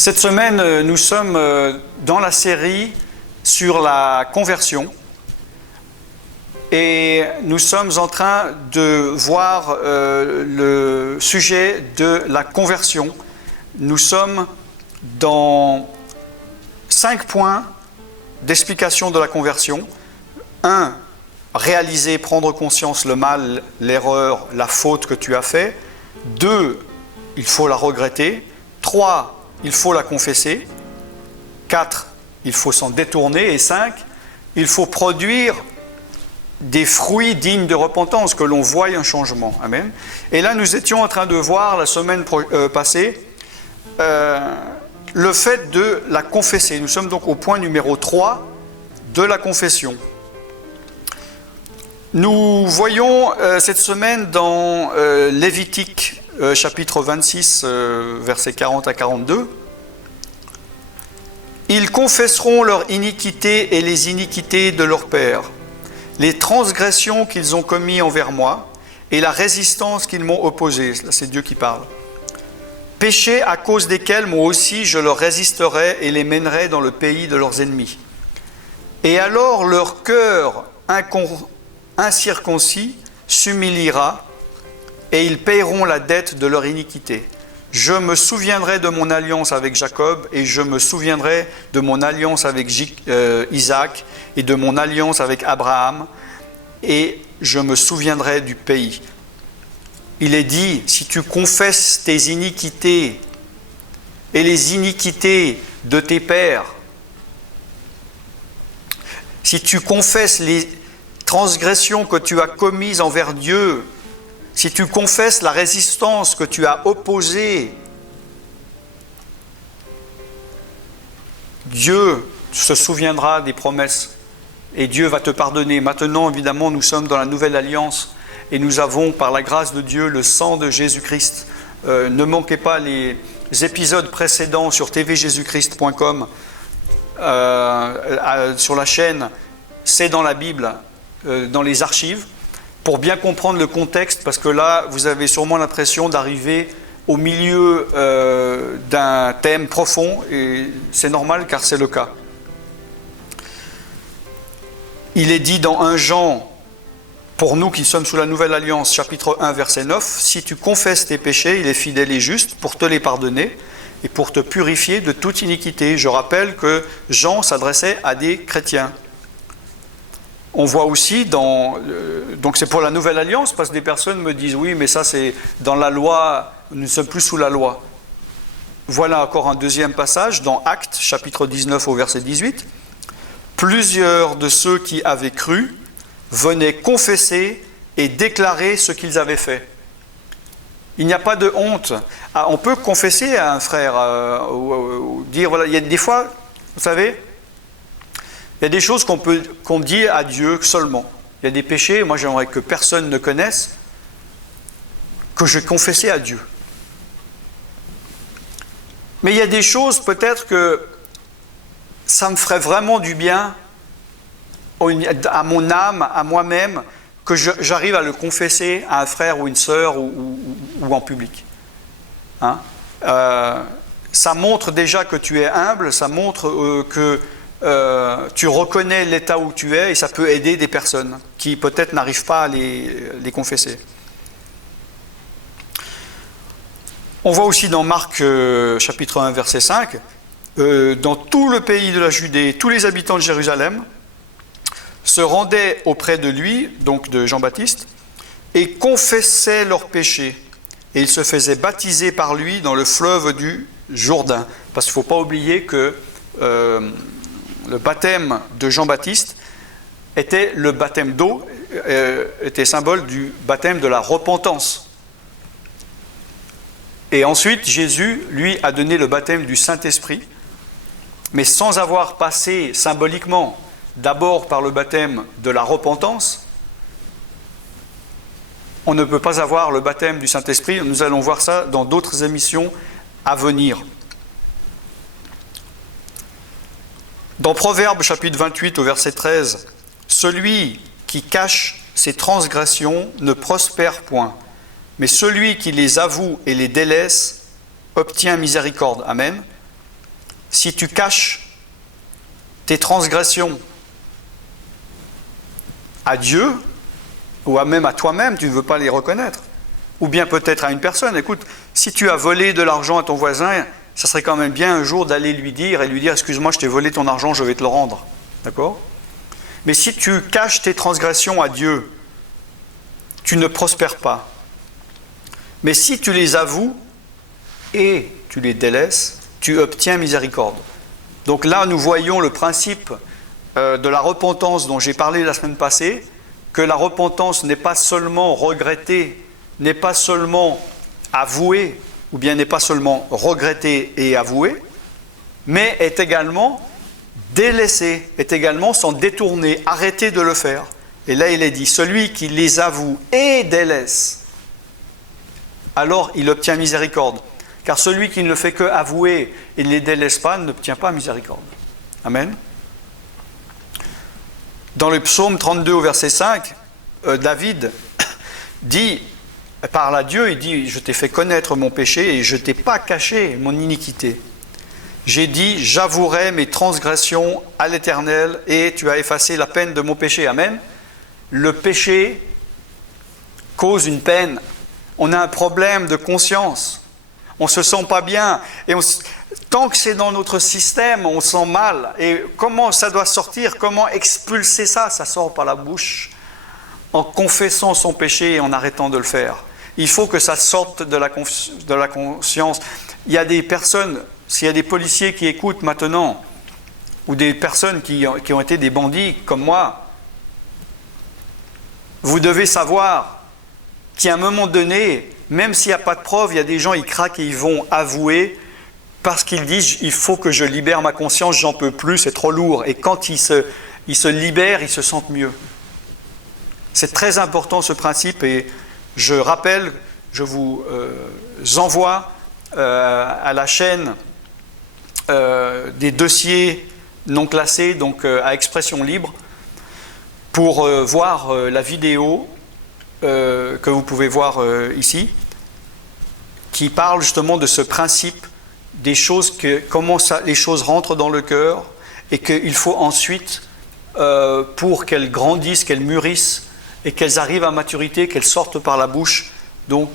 Cette semaine, nous sommes dans la série sur la conversion et nous sommes en train de voir le sujet de la conversion. Nous sommes dans 5 points d'explication de la conversion. 1. Réaliser, prendre conscience le mal, l'erreur, la faute que tu as fait. 2. Il faut la regretter. 3. Il faut la confesser. 4. Il faut s'en détourner. Et 5. Il faut produire des fruits dignes de repentance, que l'on voie un changement. Amen. Et là, nous étions en train de voir la semaine passée le fait de la confesser. Nous sommes donc au point numéro 3 de la confession. Nous voyons cette semaine dans Lévitique, chapitre 26, versets 40 à 42. « Ils confesseront leur iniquité et les iniquités de leurs pères, les transgressions qu'ils ont commises envers moi et la résistance qu'ils m'ont opposée. » Là, c'est Dieu qui parle. « Péchés à cause desquels moi aussi je leur résisterai et les mènerai dans le pays de leurs ennemis. Et alors leur cœur incirconcis s'humiliera et ils paieront la dette de leur iniquité. Je me souviendrai de mon alliance avec Jacob et je me souviendrai de mon alliance avec Isaac et de mon alliance avec Abraham et je me souviendrai du pays. » Il est dit, si tu confesses tes iniquités et les iniquités de tes pères, si tu confesses les transgressions que tu as commises envers Dieu, si tu confesses la résistance que tu as opposée, Dieu se souviendra des promesses et Dieu va te pardonner. Maintenant, évidemment, nous sommes dans la nouvelle alliance et nous avons, par la grâce de Dieu, le sang de Jésus-Christ. Ne manquez pas les épisodes précédents sur tvjesuschrist.com, sur la chaîne, c'est dans la Bible, dans les archives, pour bien comprendre le contexte, parce que là, vous avez sûrement l'impression d'arriver au milieu d'un thème profond, et c'est normal car c'est le cas. Il est dit dans 1 Jean, pour nous qui sommes sous la Nouvelle Alliance, chapitre 1, verset 9, « Si tu confesses tes péchés, il est fidèle et juste pour te les pardonner et pour te purifier de toute iniquité. » Je rappelle que Jean s'adressait à des chrétiens. On voit aussi donc c'est pour la Nouvelle Alliance, parce que des personnes me disent « Oui, mais ça c'est dans la loi, nous ne sommes plus sous la loi. » Voilà encore un deuxième passage dans Actes, chapitre 19 au verset 18. « Plusieurs de ceux qui avaient cru venaient confesser et déclarer ce qu'ils avaient fait. » Il n'y a pas de honte. On peut confesser à un frère, ou dire, voilà, il y a des fois, vous savez, il y a des choses qu'on dit à Dieu seulement. Il y a des péchés, moi j'aimerais que personne ne connaisse, que je confessais à Dieu. Mais il y a des choses, peut-être que ça me ferait vraiment du bien à mon âme, à moi-même, que j'arrive à le confesser à un frère ou une sœur ou en public. Hein? Ça montre déjà que tu es humble, ça montre que tu reconnais l'état où tu es et ça peut aider des personnes qui peut-être n'arrivent pas à les confesser. On voit aussi dans Marc chapitre 1 verset 5, dans tout le pays de la Judée, tous les habitants de Jérusalem se rendaient auprès de lui, donc de Jean-Baptiste, et confessaient leurs péchés. Et ils se faisaient baptiser par lui dans le fleuve du Jourdain. Parce qu'il ne faut pas oublier que le baptême de Jean-Baptiste était le baptême d'eau, était symbole du baptême de la repentance. Et ensuite, Jésus, lui, a donné le baptême du Saint-Esprit, mais sans avoir passé symboliquement d'abord par le baptême de la repentance, on ne peut pas avoir le baptême du Saint-Esprit. Nous allons voir ça dans d'autres émissions à venir. Dans Proverbes chapitre 28 au verset 13, « Celui qui cache ses transgressions ne prospère point, mais celui qui les avoue et les délaisse obtient miséricorde. » Amen. si tu caches tes transgressions à Dieu, ou même à toi-même, tu ne veux pas les reconnaître, ou bien peut-être à une personne, écoute, si tu as volé de l'argent à ton voisin, ça serait quand même bien un jour d'aller lui dire, excuse-moi, je t'ai volé ton argent, je vais te le rendre. D'accord ? Mais si tu caches tes transgressions à Dieu, tu ne prospères pas. Mais si tu les avoues et tu les délaisses, tu obtiens miséricorde. Donc là, nous voyons le principe de la repentance dont j'ai parlé la semaine passée, que la repentance n'est pas seulement regretter, n'est pas seulement avouer, ou bien n'est pas seulement regretter et avouer, mais est également délaisser, est également s'en détourner, arrêter de le faire. Et là, il est dit, celui qui les avoue et délaisse, alors il obtient miséricorde. Car celui qui ne le fait que avouer et ne les délaisse pas, n'obtient pas miséricorde. Amen. Dans le psaume 32 au verset 5, David dit, parle à Dieu, il dit, je t'ai fait connaître mon péché et je ne t'ai pas caché mon iniquité. J'ai dit, j'avouerai mes transgressions à l'Éternel et tu as effacé la peine de mon péché. Amen. Le péché cause une peine. On a un problème de conscience. On ne se sent pas bien. Et tant que c'est dans notre système, on sent mal. Et comment ça doit sortir? Comment expulser ça? Ça sort par la bouche, en confessant son péché et en arrêtant de le faire. Il faut que ça sorte de la conscience. Il y a des personnes, s'il y a des policiers qui écoutent maintenant, ou des personnes qui ont été des bandits comme moi, vous devez savoir qu'à un moment donné, même s'il n'y a pas de preuve, il y a des gens, ils craquent et ils vont avouer parce qu'ils disent « il faut que je libère ma conscience, j'en peux plus, c'est trop lourd ». Et quand ils se libèrent, ils se sentent mieux. C'est très important ce principe et je rappelle, je vous envoie à la chaîne des dossiers non classés, donc à expression libre, pour voir la vidéo que vous pouvez voir ici, qui parle justement de ce principe des choses, comment les choses rentrent dans le cœur et qu'il faut ensuite, pour qu'elles grandissent, qu'elles mûrissent et qu'elles arrivent à maturité, qu'elles sortent par la bouche. Donc,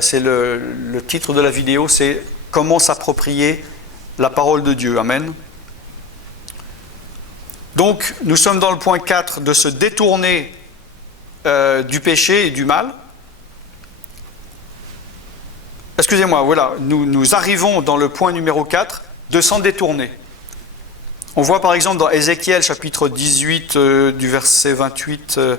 c'est le titre de la vidéo, c'est « Comment s'approprier la parole de Dieu ». Amen. Donc, nous sommes dans le point 4 de se détourner du péché et du mal. Excusez-moi, voilà, nous arrivons dans le point numéro 4, de s'en détourner. On voit par exemple dans Ézéchiel chapitre 18 du verset 28-31.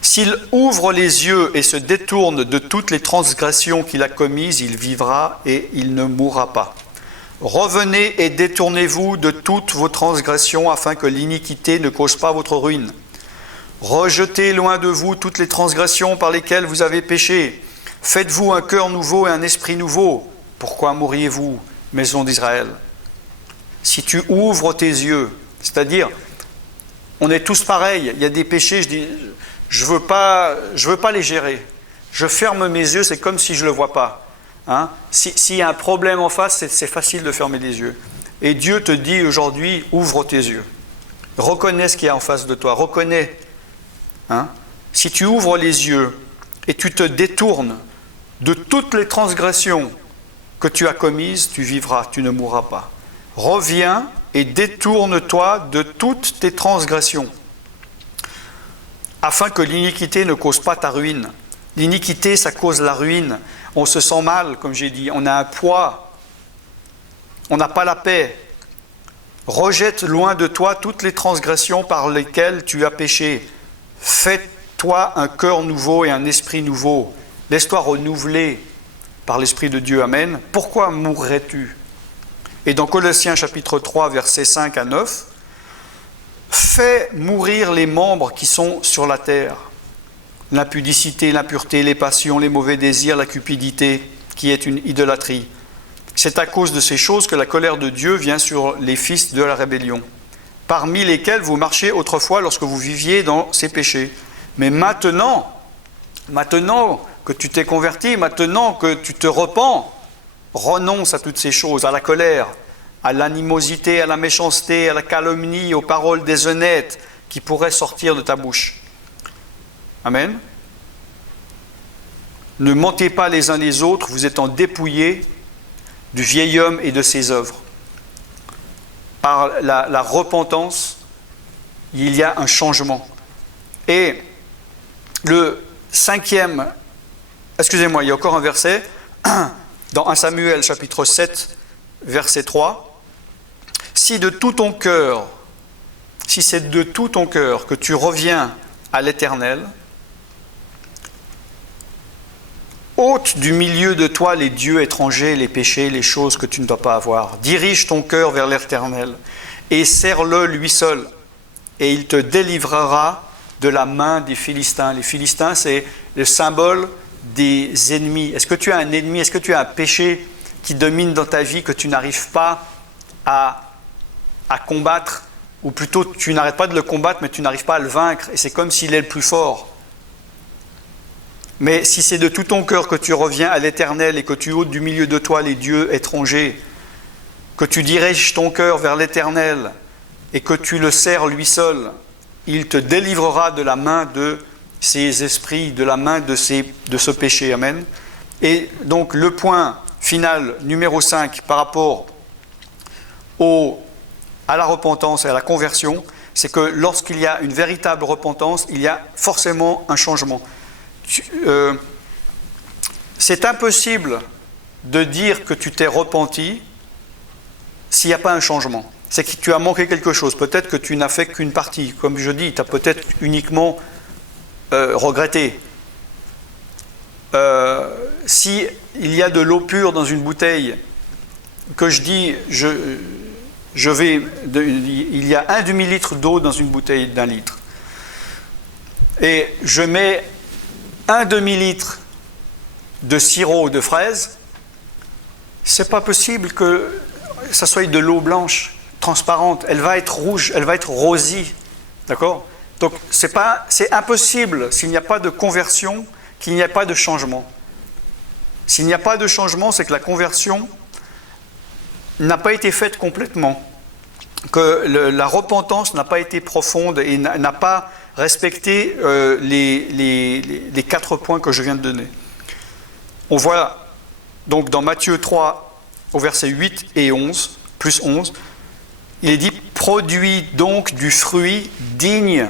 S'il ouvre les yeux et se détourne de toutes les transgressions qu'il a commises, il vivra et il ne mourra pas. Revenez et détournez-vous de toutes vos transgressions afin que l'iniquité ne cause pas votre ruine. Rejetez loin de vous toutes les transgressions par lesquelles vous avez péché. Faites-vous un cœur nouveau et un esprit nouveau. Pourquoi mourriez-vous, maison d'Israël? Si tu ouvres tes yeux, c'est-à-dire, on est tous pareils, il y a des péchés, je dis, je veux pas les gérer. Je ferme mes yeux, c'est comme si je ne le vois pas. Hein? S'il y a un problème en face, c'est facile de fermer les yeux. Et Dieu te dit aujourd'hui, ouvre tes yeux. Reconnais ce qu'il y a en face de toi, reconnais. Hein? Si tu ouvres les yeux et tu te détournes de toutes les transgressions que tu as commises, tu vivras, tu ne mourras pas. Reviens et détourne-toi de toutes tes transgressions, afin que l'iniquité ne cause pas ta ruine. L'iniquité, ça cause la ruine. On se sent mal, comme j'ai dit, on a un poids, on n'a pas la paix. Rejette loin de toi toutes les transgressions par lesquelles tu as péché. Fais-toi un cœur nouveau et un esprit nouveau. Laisse-toi renouveler par l'Esprit de Dieu. Amen. Pourquoi mourrais-tu? Et dans Colossiens chapitre 3, versets 5 à 9, fais mourir les membres qui sont sur la terre. L'impudicité, l'impureté, les passions, les mauvais désirs, la cupidité, qui est une idolâtrie. C'est à cause de ces choses que la colère de Dieu vient sur les fils de la rébellion, parmi lesquels vous marchiez autrefois lorsque vous viviez dans ces péchés. Mais maintenant que tu t'es converti, maintenant que tu te repens, renonce à toutes ces choses, à la colère, à l'animosité, à la méchanceté, à la calomnie, aux paroles déshonnêtes qui pourraient sortir de ta bouche. Amen. Ne mentez pas les uns les autres, vous étant dépouillés du vieil homme et de ses œuvres. Par la repentance, il y a un changement. Et le cinquième, excusez-moi, il y a encore un verset, dans 1 Samuel chapitre 7, verset 3, si c'est de tout ton cœur que tu reviens à l'Éternel, ôte du milieu de toi les dieux étrangers, les péchés, les choses que tu ne dois pas avoir. Dirige ton cœur vers l'Éternel et sers-le lui seul. Et il te délivrera de la main des Philistins. Les Philistins, c'est le symbole des ennemis. Est-ce que tu as un ennemi? Est-ce que tu as un péché qui domine dans ta vie que tu n'arrives pas à combattre? Ou plutôt, tu n'arrêtes pas de le combattre, mais tu n'arrives pas à le vaincre. Et c'est comme s'il est le plus fort. Mais si c'est de tout ton cœur que tu reviens à l'Éternel et que tu ôtes du milieu de toi les dieux étrangers, que tu diriges ton cœur vers l'Éternel et que tu le sers lui seul, il te délivrera de la main de ces esprits, de la main de ce péché. Amen. Et donc le point final, numéro 5, par rapport à la repentance et à la conversion, c'est que lorsqu'il y a une véritable repentance, il y a forcément un changement. C'est impossible de dire que tu t'es repenti s'il n'y a pas un changement. C'est que tu as manqué quelque chose. Peut-être que tu n'as fait qu'une partie. Comme je dis, tu as peut-être uniquement regretté. Si il y a de l'eau pure dans une bouteille, que je dis, il y a un demi-litre d'eau dans une bouteille d'1 litre. Et je mets un demi-litre de sirop de fraise, c'est pas possible que ça soit de l'eau blanche, transparente. Elle va être rouge, elle va être rosée. D'accord? Donc c'est impossible s'il n'y a pas de conversion, qu'il n'y ait pas de changement. S'il n'y a pas de changement, c'est que la conversion n'a pas été faite complètement, que la repentance n'a pas été profonde et n'a pas respecté les 4 points que je viens de donner. On voit donc dans Matthieu 3, au verset 8 et 11, plus 11, il est dit « Produis donc du fruit digne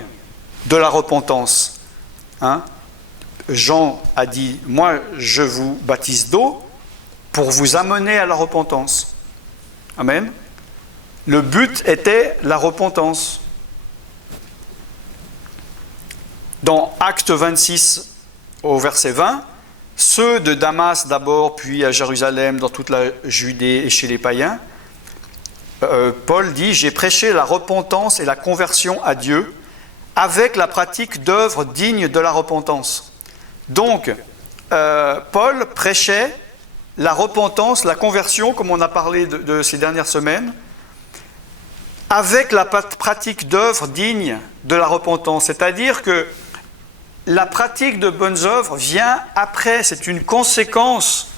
de la repentance. » Jean a dit « Moi, je vous baptise d'eau pour vous amener à la repentance. » Amen. Le but était la repentance. Dans Acte 26, au verset 20, ceux de Damas d'abord, puis à Jérusalem, dans toute la Judée et chez les païens, Paul dit « J'ai prêché la repentance et la conversion à Dieu avec la pratique d'œuvres dignes de la repentance. » Donc, Paul prêchait la repentance, la conversion, comme on a parlé de ces dernières semaines, avec la pratique d'œuvres dignes de la repentance. C'est-à-dire que la pratique de bonnes œuvres vient après, c'est une conséquence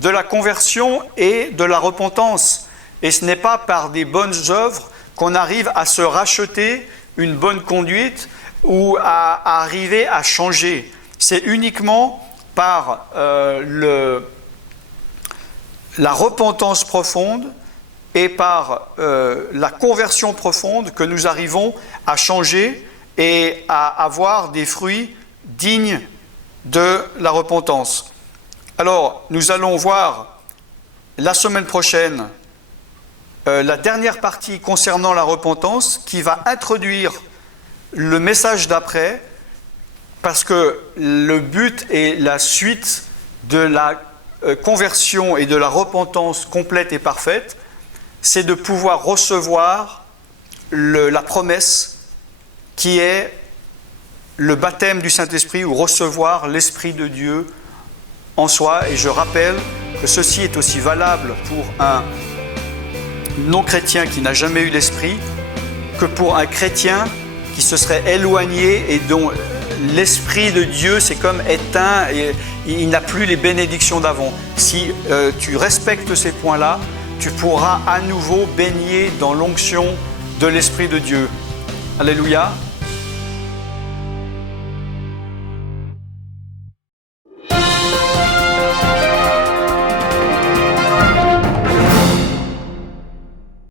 de la conversion et de la repentance. Et ce n'est pas par des bonnes œuvres qu'on arrive à se racheter une bonne conduite ou à arriver à changer. C'est uniquement par la repentance profonde et par la conversion profonde que nous arrivons à changer et à avoir des fruits dignes de la repentance. Alors, nous allons voir la semaine prochaine la dernière partie concernant la repentance qui va introduire le message d'après, parce que le but et la suite de la conversion et de la repentance complète et parfaite, c'est de pouvoir recevoir la promesse qui est le baptême du Saint-Esprit ou recevoir l'Esprit de Dieu en soi. Et je rappelle que ceci est aussi valable pour un non-chrétien qui n'a jamais eu l'Esprit que pour un chrétien qui se serait éloigné et dont l'Esprit de Dieu, c'est comme éteint et il n'a plus les bénédictions d'avant. Si tu respectes ces points-là, tu pourras à nouveau baigner dans l'onction de l'Esprit de Dieu. Alléluia.